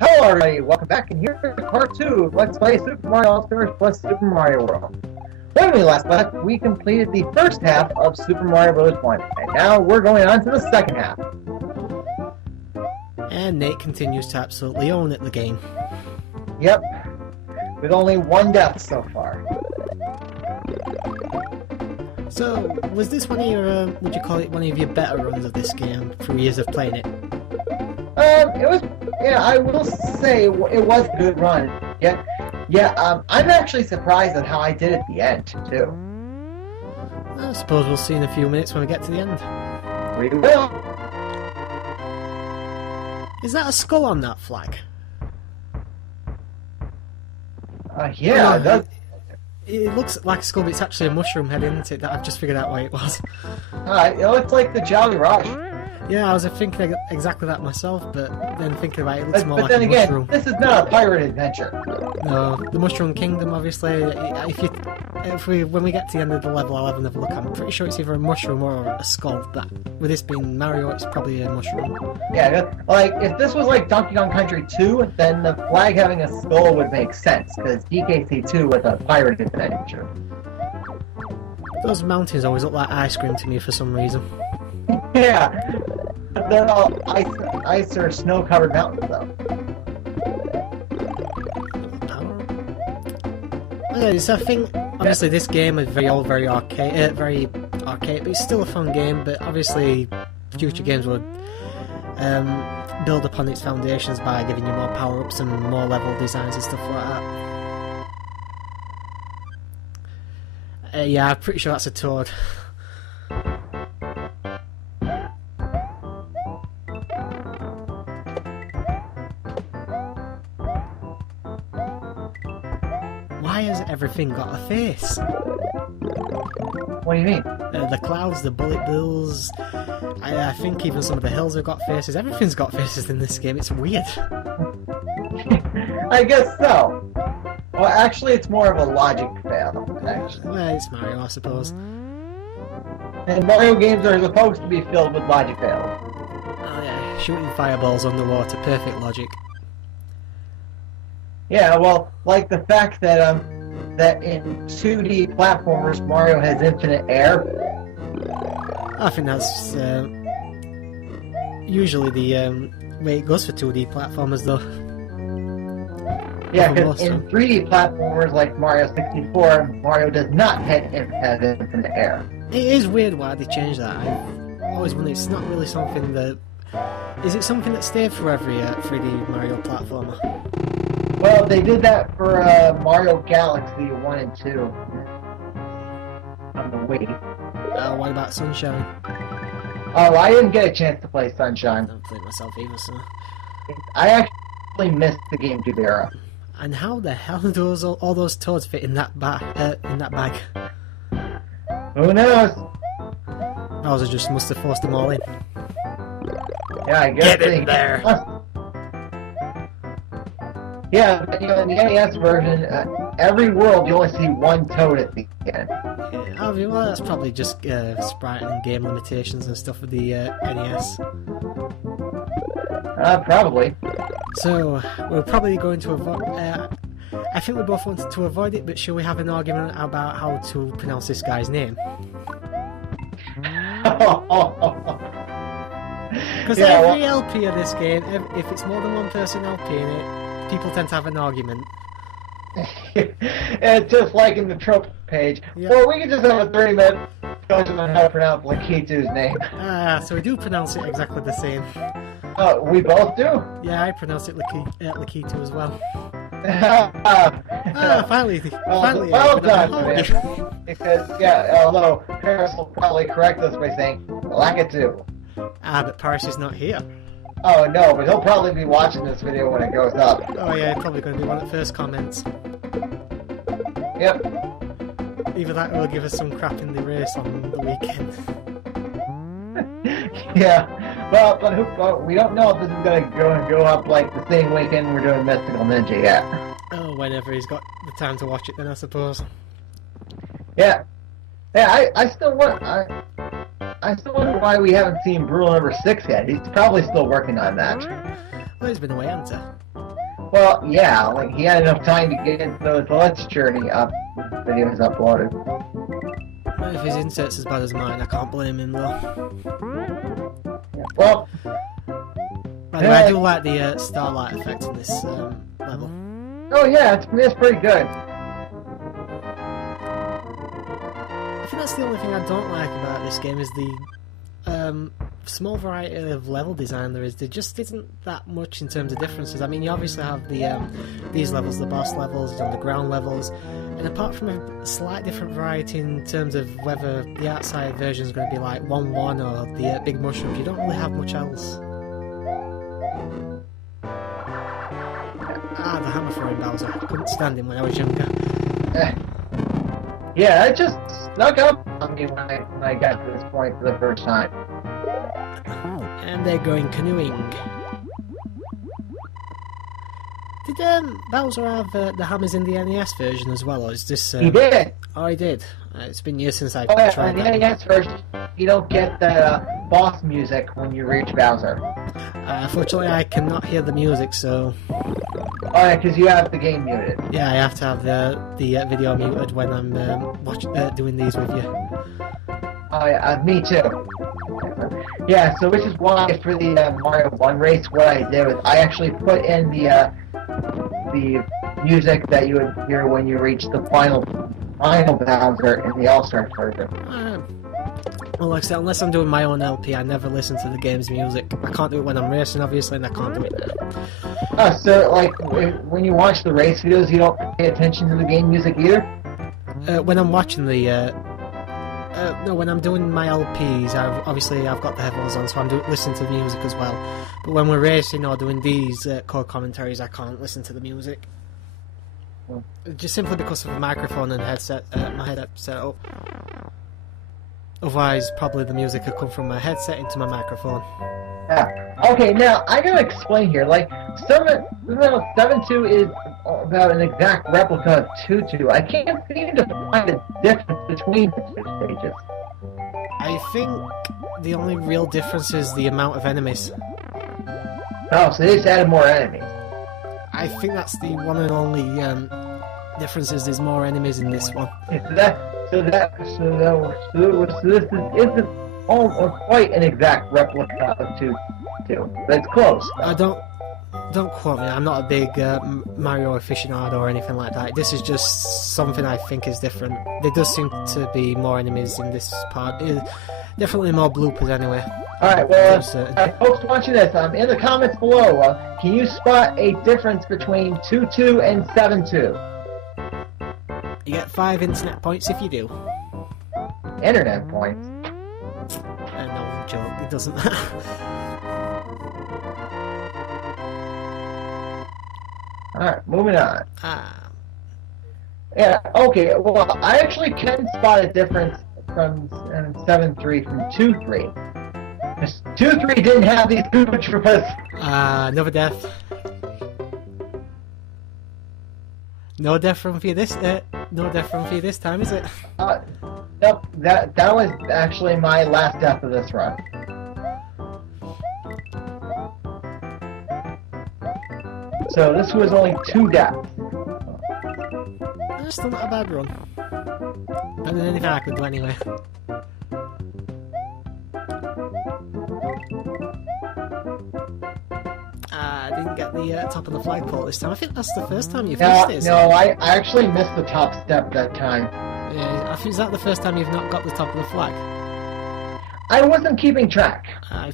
Hello everybody, welcome back, and here's part 2 of Let's Play Super Mario All-Stars plus Super Mario World. When we last left, we completed the first half of Super Mario Bros. 1, and now we're going on to the second half. And Nate continues to absolutely own it, the game. Yep, with only one death so far. So, was this one of your, would you call it one of your better runs of this game through years of playing it? I will say it was a good run. I'm actually surprised at how I did at the end, too. I suppose we'll see in a few minutes when we get to the end. We will. Is that a skull on that flag? Yeah, it does. It looks like a skull, but it's actually a mushroom head, isn't it? That I've just figured out what it was. It looks like the Jolly Rush. Yeah, I was thinking exactly that myself, but then thinking about it, it looks more like then a again, mushroom. this is not a pirate adventure. No, the Mushroom Kingdom, obviously. When we get to the end of the level, I'll have another look. I'm pretty sure it's either a mushroom or a skull. But with this being Mario, it's probably a mushroom. Yeah, like if this was like Donkey Kong Country 2, then the flag having a skull would make sense because DKC 2 was a pirate adventure. Those mountains always look like ice cream to me for some reason. Yeah, they're all ice or snow-covered mountains, though. Okay, so I think obviously this game is very old, very arcade, but it's still a fun game. But obviously, future games would build upon its foundations by giving you more power-ups and more level designs and stuff like that. Yeah, I'm pretty sure that's a Toad. Why has everything got a face? What do you mean? The clouds, the bullet bills, I think even some of the hills have got faces. Everything's got faces in this game. It's weird. I guess so. Well, actually, it's more of a logic fail, actually. Well, it's Mario, I suppose. And Mario games are supposed to be filled with logic fails. Oh yeah, shooting fireballs underwater, perfect logic. Yeah, well, like the fact that that in 2D platformers Mario has infinite air. I think that's usually the way it goes for 2D platformers, though. Yeah, because in 3D platformers like Mario 64, Mario does not have infinite air. It is weird why they changed that. I've always wondered, it's not really something that... Is it something that stayed for every 3D Mario platformer? Well, they did that for Mario Galaxy 1 and 2 on the Wii. What about Sunshine? Oh, I didn't get a chance to play I Sunshine. don't play it myself either, so... I actually missed the GameCube era. And how the hell do all those toads fit in that bag? Who knows? Bowser just must have forced them all in. Yeah, I guess Get in there! Yeah, but, in the NES version, every world you only see one toad at the end. Yeah, well, that's probably just sprite and game limitations and stuff with the NES. Probably. So, we're probably going to avoid... I think we both wanted to avoid it, but shall we have an argument about how to pronounce this guy's name? Because every LP of this game, if it's more than one person LP in it, people tend to have an argument. It's just like in the trope page. Yep. Or we could just have a 30-minute discussion on how to pronounce Lakitu's name. So we do pronounce it exactly the same. We both do? Yeah, I pronounce it Lakitu as well. Finally. Well done, man. Because, although Paris will probably correct us by saying Lakitu. But Paris is not here. Oh no, but he'll probably be watching this video when it goes up. Oh yeah, probably going to be one of the first comments. Yep. Either that or give us some crap in the race on the weekend. Yeah. Well, but we don't know if this is going to go up like the same weekend we're doing Mystical Ninja yet. Oh, whenever he's got the time to watch it then, I suppose. Yeah. Yeah, I still want... I still wonder why we haven't seen Brutal number 6 yet. He's probably still working on that. Well, he's been away, hasn't he? Well, yeah, like he had enough time to get those Let's Journey up videos uploaded. If his insert's as bad as mine, I can't blame him though. Well, By the way, I do like the starlight effect in this level. oh yeah, it's pretty good. I think that's the only thing I don't like about this game is the small variety of level design there is. There just isn't that much in terms of differences. I mean, you obviously have the these levels, the boss levels, the underground levels, and apart from a slight different variety in terms of whether the outside version is going to be like 1-1 or the big mushrooms, you don't really have much else. Ah, the hammer throwing Bowser. I couldn't stand him when I was younger. Yeah, it just snuck up on me when I got to this point for the first time. And they're going canoeing. Did Bowser have the hammers in the NES version as well, or is this... He did! Oh, he did. It's been years since I've Oh yeah, tried in the that. NES version, you don't get the boss music when you reach Bowser. Unfortunately, I cannot hear the music, so... Oh yeah, because you have the game muted. Yeah, I have to have the video muted when I'm doing these with you. Oh yeah, me too. Yeah, so which is why for the Mario 1 race, what I did was I actually put in the music that you would hear when you reach the final Bowser in the All-Star version. Well, like I said, unless I'm doing my own LP, I never listen to the game's music. I can't do it when I'm racing, obviously, and I can't do it now. So like when you watch the race videos, you don't pay attention to the game music either? When I'm watching the... no, when I'm doing my LPs, I've got the headphones on, so I'm listening to the music as well. But when we're racing or doing these core commentaries, I can't listen to the music. Just simply because of the microphone and headset, my headset setup. Otherwise, probably the music could come from my headset into my microphone. Yeah. Okay, now I gotta explain here. Like, 7-2 is about an exact replica of 2-2. I can't seem to find a difference between the two stages. I think the only real difference is the amount of enemies. Oh, so they just added more enemies. I think that's the one and only difference is there's more enemies in this one. So this isn't quite an exact replica of 2-2, but it's close. Don't quote me. I'm not a big Mario aficionado or anything like that. This is just something I think is different. There does seem to be more enemies in this part. Definitely more bloopers anyway. Alright, well, folks watching this, in the comments below, can you spot a difference between 2-2 and 7-2? You get 5 internet points if you do. Internet points? No, joke. It doesn't matter. Alright, moving on. Yeah, okay, well, I actually can spot a difference from 7-3 from 2-3. 2-3 didn't have these huge rippers. Another death. No death from you this time, is it? Nope, that was actually my last death of this run. So this was only 2 deaths. That's still not a bad run. Better than anything I could do anyway. I didn't get the top of the flagpole this time. I think that's the first time you've missed it. No, I actually missed the top step that time. Yeah, I think is that the first time you've not got the top of the flag? I wasn't keeping track. I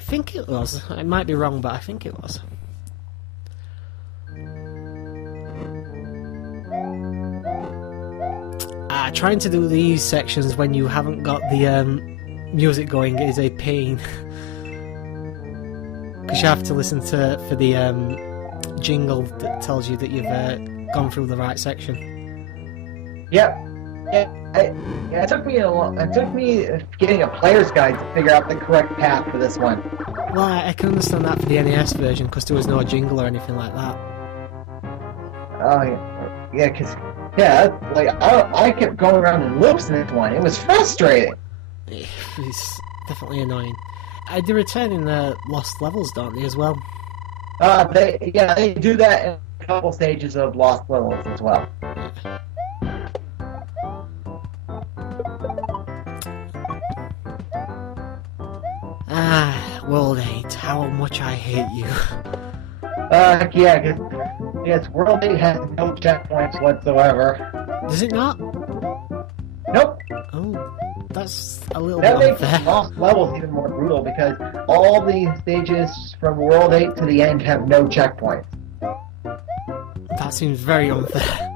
think it was. I might be wrong, but I think it was. Trying to do these sections when you haven't got the music going is a pain. Because you have to listen for the jingle that tells you that you've gone through the right section. Yep. It took me getting a player's guide to figure out the correct path for this one. Well, I can understand that for the NES version because there was no jingle or anything like that. Oh yeah, because like I kept going around in loops in this one. It was frustrating. It's definitely annoying. They return in the lost levels, don't they, as well? They do that in a couple stages of Lost Levels as well. Ah, World 8, how much I hate you. Yeah, because World 8 has no checkpoints whatsoever. Does it not? Nope. Oh, that's a little That bit makes unfair. Lost Levels even more brutal because all the stages from World 8 to the end have no checkpoints. That seems very unfair.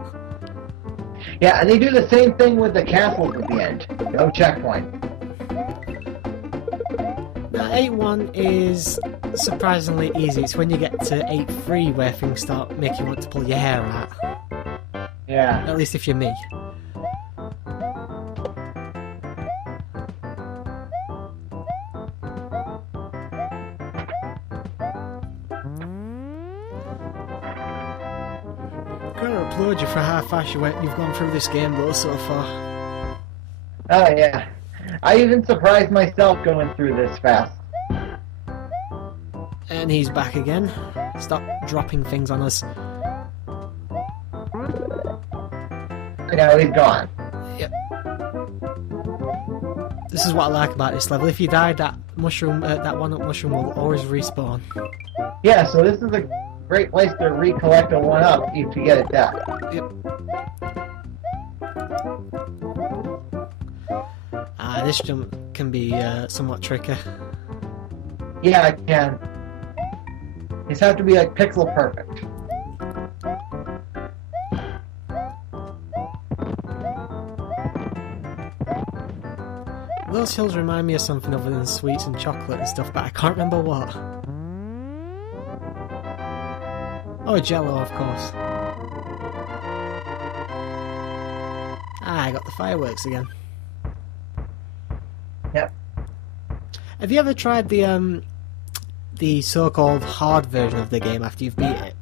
Yeah, and they do the same thing with the castles at the end. No checkpoint. Now, 8-1 is surprisingly easy. It's when you get to 8-3 where things start making you want to pull your hair out. Yeah. At least if you're me. Gotta applaud you for how fast you've gone through this game though so far. Oh, yeah. I even surprised myself going through this fast. And he's back again. Stop dropping things on us. Now he's gone. Yep. This is what I like about this level. If you die, that mushroom, that one-up mushroom will always respawn. Yeah, so this is a great place to recollect a one-up if you get it back. Yep. This jump can be somewhat tricky. Yeah, I can. These have to be like pixel perfect. Those hills remind me of something other than sweets and chocolate and stuff, but I can't remember what. Oh, Jello, of course. Ah, I got the fireworks again. Yep. Have you ever tried the so-called hard version of the game after you've beat it?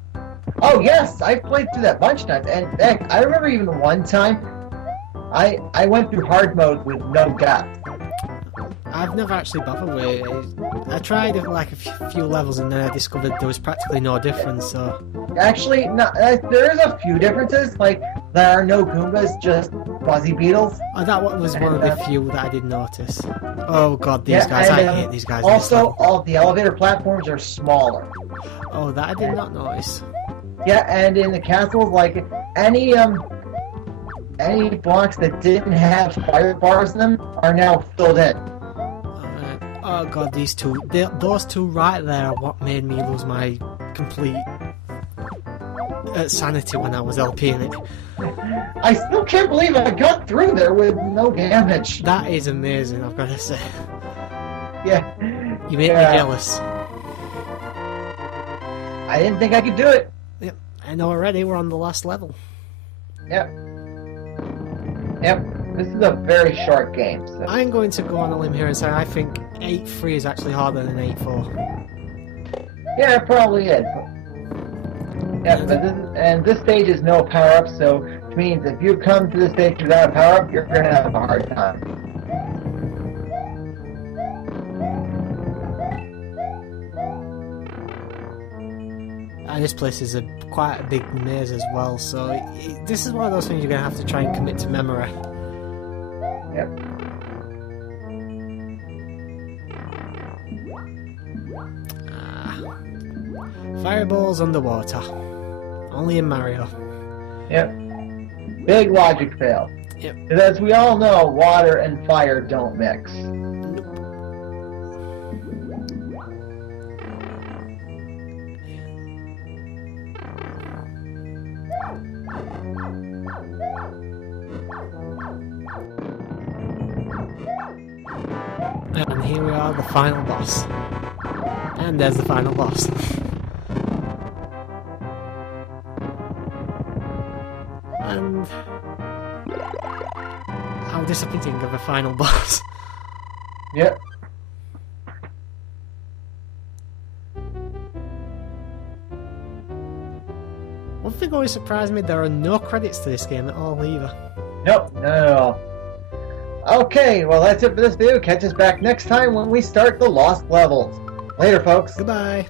Oh yes, I've played through that a bunch of times, and heck, I remember even one time, I went through hard mode with no death. I've never actually bothered with it. I tried like a few levels and then I discovered there was practically no difference, so... Actually, no, there is a few differences, like there are no Goombas, just fuzzy beetles. Oh, that one was one of the few that I did notice. Oh god, these Yeah, guys, and, I hate these guys. Also, all the elevator platforms are smaller. Oh, that I did not notice. Yeah, and in the castles, like any blocks that didn't have fire bars in them are now filled in. Oh god, these two. Those two right there are what made me lose my complete sanity when I was LPing it. I still can't believe I got through there with no damage. That is amazing, I've got to say. Yeah. You make me jealous. I didn't think I could do it. Yep, I know already, we're on the last level. Yep. Yep. This is a very short game. So. I'm going to go on a limb here and say I think 8-3 is actually harder than 8-4. Yeah, it probably is. Yeah, but this stage is no power-up, so which means if you come to this stage without a power-up, you're going to have a hard time. And this place is quite a big maze as well, so this is one of those things you're going to have to try and commit to memory. Yep. Fireballs underwater. Only in Mario. Yep. Big logic fail. Yep. Because as we all know, water and fire don't mix. And here we are, the final boss. And there's the final boss. And how disappointing of a final boss. Yep. One thing always surprised me, there are no credits to this game at all either. Nope, not at all. Okay, well that's it for this video. Catch us back next time when we start the Lost Levels. Later, folks. Goodbye.